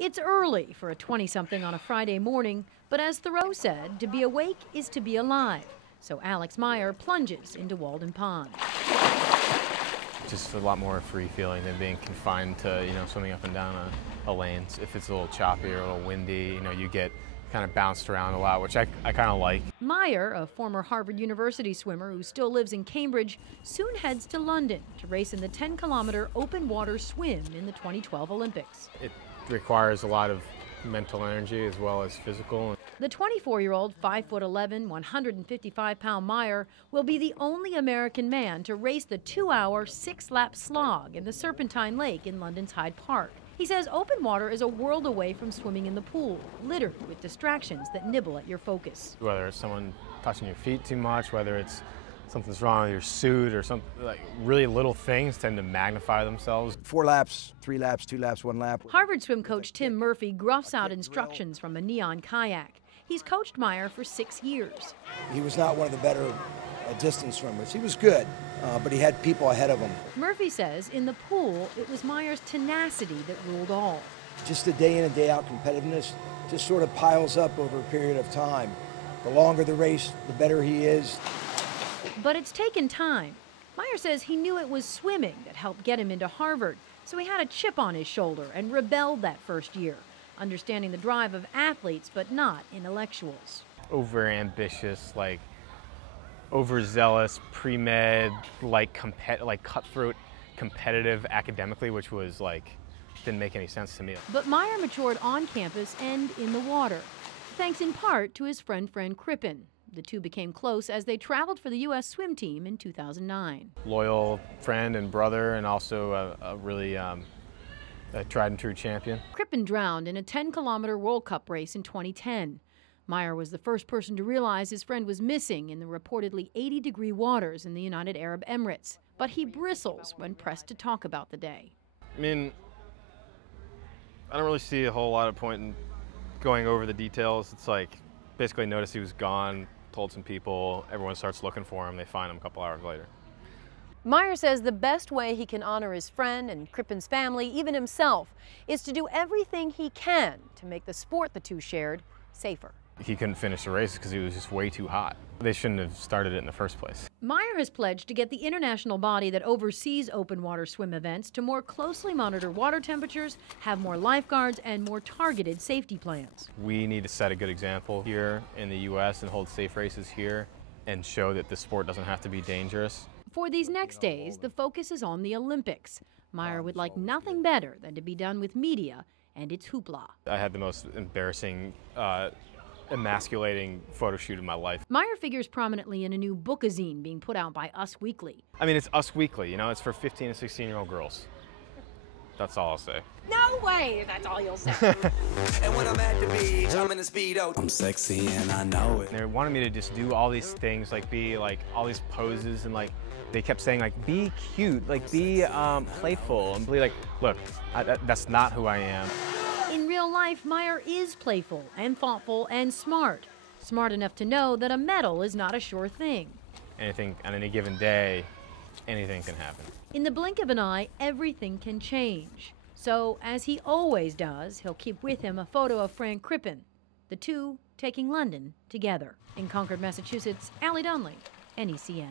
It's early for a 20-something on a Friday morning, but as Thoreau said, to be awake is to be alive. So Alex Meyer plunges into Walden Pond. Just a lot more free feeling than being confined to, swimming up and down a lane. If it's a little choppy or a little windy, you get kind of bounced around a lot, which I kind of like. Meyer, a former Harvard University swimmer who still lives in Cambridge, soon heads to London to race in the 10-kilometer open water swim in the 2012 Olympics. It requires a lot of mental energy as well as physical. The 24-year-old, 5'11", 155-pound Meyer will be the only American man to race the 2-hour, 6-lap slog in the Serpentine Lake in London's Hyde Park. He says open water is a world away from swimming in the pool, littered with distractions that nibble at your focus. Whether it's someone touching your feet too much, whether it's something's wrong with your suit or something, like really little things tend to magnify themselves. 4 laps, 3 laps, 2 laps, 1 lap. Harvard swim coach Tim Murphy gruffs out instructions from a neon kayak. He's coached Meyer for 6 years. He was not one of the better distance swimmers. He was good, but he had people ahead of him. Murphy says in the pool, it was Meyer's tenacity that ruled all. Just the day in and day out competitiveness just sort of piles up over a period of time. The longer the race, the better he is. But it's taken time. Meyer says he knew it was swimming that helped get him into Harvard, so he had a chip on his shoulder and rebelled that first year, understanding the drive of athletes but not intellectuals. Over-ambitious, overzealous, pre-med, cutthroat, competitive academically, which was didn't make any sense to me. But Meyer matured on campus and in the water, thanks in part to his friend Crippen. The two became close as they traveled for the U.S. swim team in 2009. Loyal friend and brother, and also a really a tried and true champion. Crippen drowned in a 10-kilometer World Cup race in 2010. Meyer was the first person to realize his friend was missing in the reportedly 80-degree waters in the United Arab Emirates. But he bristles when pressed to talk about the day. I mean, I don't really see a whole lot of point in going over the details. It's basically noticed he was gone, told some people, everyone starts looking for him, they find him a couple hours later. Meyer says the best way he can honor his friend and Crippen's family, even himself, is to do everything he can to make the sport the two shared safer. He couldn't finish the race because he was just way too hot. They shouldn't have started it in the first place. Meyer has pledged to get the international body that oversees open water swim events to more closely monitor water temperatures, have more lifeguards, and more targeted safety plans. We need to set a good example here in the U.S. and hold safe races here and show that the sport doesn't have to be dangerous. For these next days, the focus is on the Olympics. Meyer would like nothing better than to be done with media and its hoopla. I had the most embarrassing, emasculating photo shoot of my life. Meyer figures prominently in a new bookazine being put out by Us Weekly. I mean, it's Us Weekly, it's for 15 and 16-year-old girls. That's all I'll say. No way, that's all you'll say. And when I'm at the beach, I'm in a Speedo. I'm sexy and I know it. They wanted me to just do all these things, be all these poses, and they kept saying be cute, be playful, and be look, that's not who I am. In real life, Meyer is playful and thoughtful and smart. Smart enough to know that a medal is not a sure thing. Anything on any given day, anything can happen. In the blink of an eye, everything can change. So, as he always does, he'll keep with him a photo of Crippen, the two taking London together. In Concord, Massachusetts, Allie Donnelly, NECN.